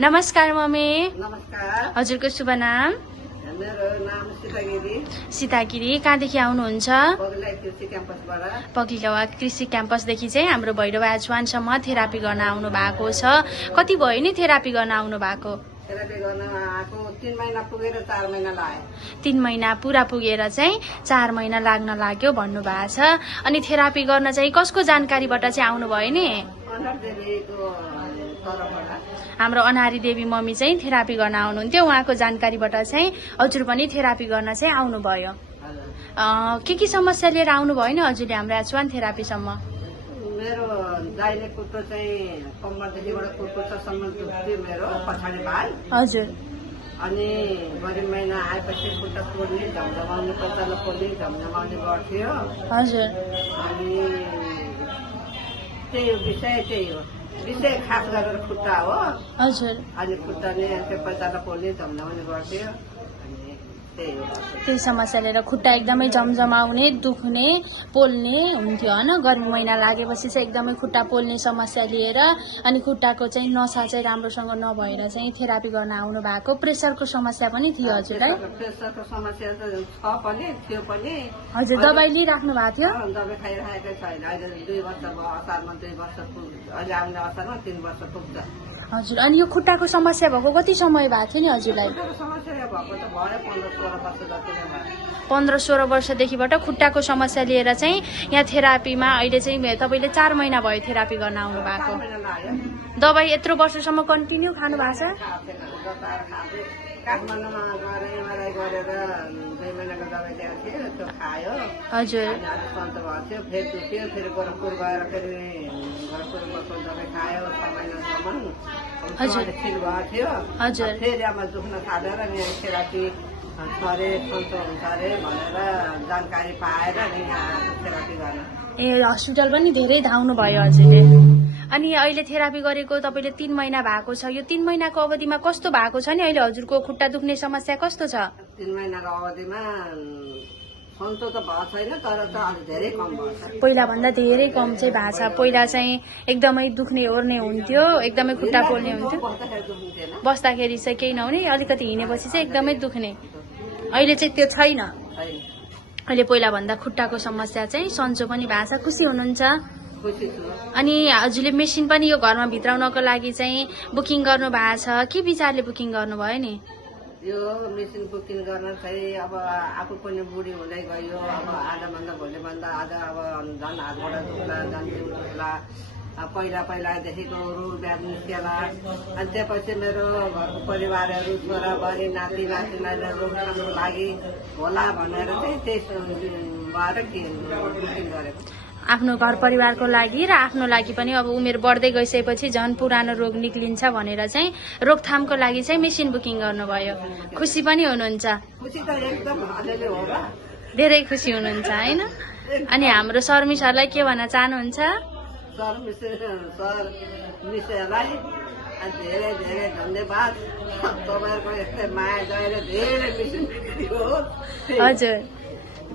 नमस्कार मम्मी। नमस्कार। हजुरको शुभ नाम? मेरो नाम सीतागिरी। सीतागिरी। कहाँदेखि आउनुहुन्छ? बगैला कृषि क्याम्पसबाट। बगैला कृषि क्याम्पसदेखि चाहिँ हाम्रो भैरव आजवानसम्म थेरापी गर्न आउनु भएको छ। कति भयो नि थेरापी गर्न आउनु भएको? थेरापी गर्न आएको 3 महिना पुगेर 4 महिना लाग्यो। 3 महिना पुरा पुगेर चाहिँ 4 महिना लाग्न लाग्यो भन्नुभएको छ। अनि थेरापी गर्न चाहिँ कसको जानकारीबाट चाहिँ आउनुभयो नि? हाम्रो अनारी देवी मम्मी चाहिँ थेरापी गर्न आउनुहुन्थ्यो। उहाँको जानकारीबाट चाहिँ हजुर पनि थेरापी गर्न चाहिँ आउनुभयो। के समस्या लिएर आउनुभयो नि हजुरले हाम्रो आजवान थेरापीसम्म? मेरो दाहिने खुट्टो चाहिँ कम्मरदेखिबाट खुट्टोसम्म दुख्थ्यो मेरो पछाडि भाग। हजुर। अनि गरी महिना आएपछि खुट्टा पोल्ने झमझमाउने पत्तालो पोल्ने झमझमाउने गर्थ्यो। हजुर। अनि त्यही विषय त्यही हो, विषय खास गरेर खुट्टा हो। हजुर। अनि खुट्टा नै त्यो पत्तालो पोल्ने झमझमाउने गर्थ्यो। त्यही समस्या लिएर खुट्टा एकदमै जमजमाउने दुख्ने पोल्ने हुन्थ्यो होइन। गर्मी महिना लागेपछि चाहिँ एकदमै खुट्टा पोल्ने समस्या लिएर अनि खुट्टाको चाहिँ नसा चाहिँ राम्रोसँग नभएर चाहिँ थेरापी गर्न आउनु भएको। प्रेसरको समस्या पनि थियो हजुरलाई? प्रेसरको समस्या त छ पनि थियो पनि। हजुर दबाई लिइराख्नु भएको थियो? दबाई खाइरहेकै छैन। अहिले 2 वर्ष भयो, असारमा 2 वर्ष पुग्छ, अहिले आउने असारमा 3 वर्ष पुग्छ। हजुर। अनि यो खुट्टाको समस्या भएको कति समय भएको थियो नि हजुरलाई? समस्या भएको त भयो 15-16 वर्ष जति नै भयो। 15-16 वर्षदेखिबाट खुट्टाको समस्या लिएर चाहिँ यहाँ थेरापीमा अहिले चाहिँ तपाईँले 4 महिना भयो थेरापी गर्न आउनु भएको। दबाई यत्रो वर्षसम्म कन्टिन्यू खानु भएको छ? काठमाडौँमा गएर एमआरआई गरेर 2 महिनाको दबाई ल्याएको थियो, त्यो खायो। हजुर। सन्चो भएको थियो, फेरि दुख्यो, फेरि गोरखपुर गएर फेरि गोरखपुरको दबाई खायो 6 महिनासम्म। हजुर। ठिक भएको थियो। हजुर। फेरि अब दुख्न थालेर नि थेरापी अरे सन्चो हुन्छ अरे भनेर जानकारी पाएर नि थेरापी गर्न। ए हस्पिटल पनि धेरै धाउनु भयो हजुरले। अनि अहिले थेरापी गरेको तपाईँले 3 महिना भएको छ। यो 3 महिनाको अवधिमा कस्तो भएको छ नि अहिले हजुरको खुट्टा दुख्ने समस्या कस्तो छ? 3 महिनाको अवधिमा सन्चो त भएको छैन, तर त अलि धेरै कम भएको छ। पहिला भन्दा धेरै कम चाहिँ भएको छ। पहिला चाहिँ एकदमै दुख्ने ओर्ने हुन्थ्यो, एकदमै खुट्टा पोल्ने हुन्थ्यो, बस्दाखेरि चाहिँ केही नहुने, अलिकति हिँडेपछि चाहिँ एकदमै दुख्ने। अहिले चाहिँ त्यो छैन। अहिले पहिला भन्दा खुट्टाको समस्या चाहिँ सन्चो पनि भएको छ। खुसी हुनुहुन्छ? अनि हजुरले मेसिन पनि यो घरमा भित्राउनको लागि चाहिँ बुकिङ गर्नु भएको छ? के विचारले बुकिङ गर्नुभयो नि? यो मेसिन बुकिङ गर्न चाहिँ अब आफू पनि बुढी हुँदै गयो। अब आधाभन्दा भोलिभन्दा आधा अब झन् हातबाट दुख्ला, झन् जिउ दुख्ला। पहिलादेखिको रोग ब्याध निस्केला। अनि त्यसपछि मेरो घरको परिवारहरू छोराबुहारी नाति नातिनालाई रोकथामको लागि होला भनेर चाहिँ त्यही भएर बुकिङ गरेको। आफ्नो घर परिवारको लागि र आफ्नो लागि पनि अब उमेर बढ्दै गइसकेपछि झन् पुरानो रोग निक्लिन्छ भनेर चाहिँ रोकथामको लागि चाहिँ मेसिन बुकिङ गर्नुभयो। खुसी पनि हुनुहुन्छ? खुसी त एकदम अलिअलि हो र। धेरै खुसी हुनुहुन्छ होइन? अनि हाम्रो सर मिसहरूलाई के भन्न चाहनुहुन्छ? सर मिसहरूलाई धेरै धेरै धन्यवाद। तपाईँहरूको यस्तै माया गएर धेरै मेसिन बिक्री होस्। हजुर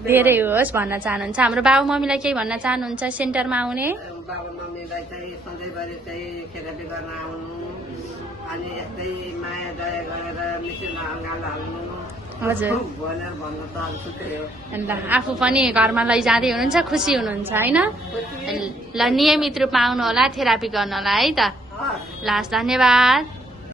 धेरै होस् भन्न चाहनुहुन्छ। हाम्रो बाबु मम्मीलाई केही भन्न चाहनुहुन्छ सेन्टरमा आउने? बाबु मम्मीलाई चाहिँ सधैँभरि चाहिँ थेरापी गर्न आउनु, अनि यस्तै माया दया गरेर मेसिनमा अँगालो हाल्नु। हजुर भनेर भन्न चाहन्छु। अन्त आफू पनि घरमा लैजाँदै हुनुहुन्छ, खुसी हुनुहुन्छ होइन? ल नियमित रूपमा आउनु होला थेरापी गर्नलाई है त। ल धन्यवाद।